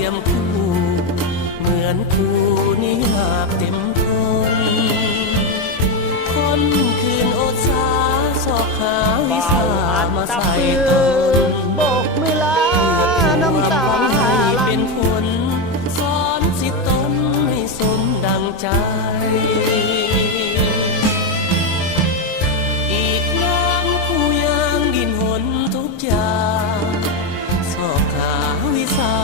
คียงคู่เหมือนคู่นี้หากเต็มทนคนคืนอดสาสอกหาวิสามาใส่ตนโบกมือลาน้ำตาเป็นคนสอนสิตนให้สมดังใจอีกน้องผู้ยังดินหนทุกอย่างสอบขาวิชา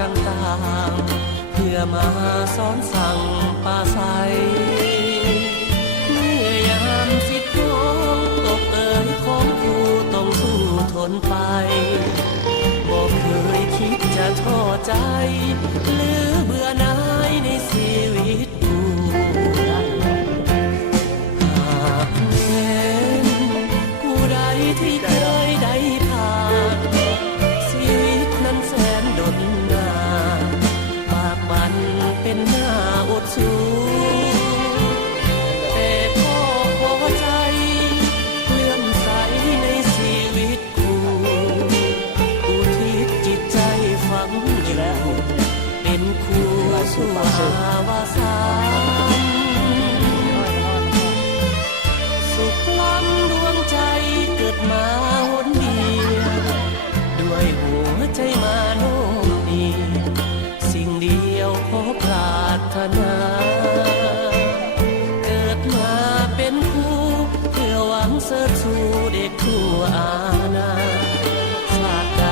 ต่างๆเพื่อมาสอนสั่งปาใสเมื่อยามสิทธิ์ของตกเอ่ยของผู้ต้องสู้ทนไปบอกเคยคิดจะท้อใจหรือเบื่อหน่ายในชีวิตกูหากแม้นผู้ใดที่เคยได้ผ่านชีวิตนั้นแสนดนดาปากบันเป็นหน้าอดสู้แต่ก็พอใจเลื่อมใสในชีวิตกูอุทิศจิตใจฝังอยู่เป็นคู่สู่อาวาสานสุขล้ำดวงใจเกิดมาหนเดียวด้วยหัวใจมาโน้มนีสิ่งเดียวขอปรารถนาเกิดมาเป็นคู่เพื่อหวังเสริฐสู่เด็กคู่อาณาชาติใด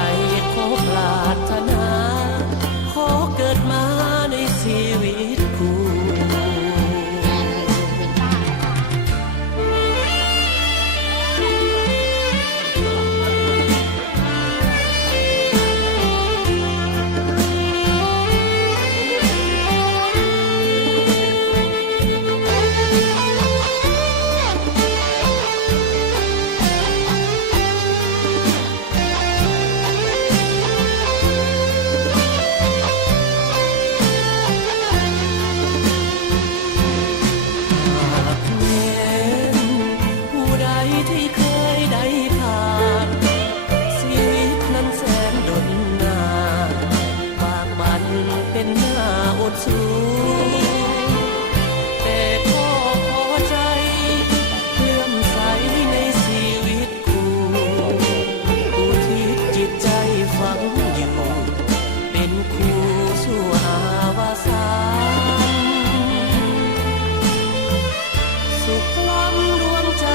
ขอปรารถนาขอเกิดมาในชีวิตคู่ที่เคยได้ผ่านชีวิตนั้นแสนดนดาปากบันเป็นหน้าอดสู้แต่ก็พอใจเลื่อมใสในชีวิตกูอุทิศจิตใจฝังอยู่เป็นคู่สู่อาวาสานสุขล้ำดวงใจ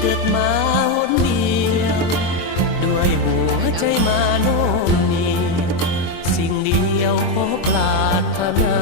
เกิดมาหนเดียวด้วยหัวใจมาโน้มนีสิ่งเดียวขอปรารถนา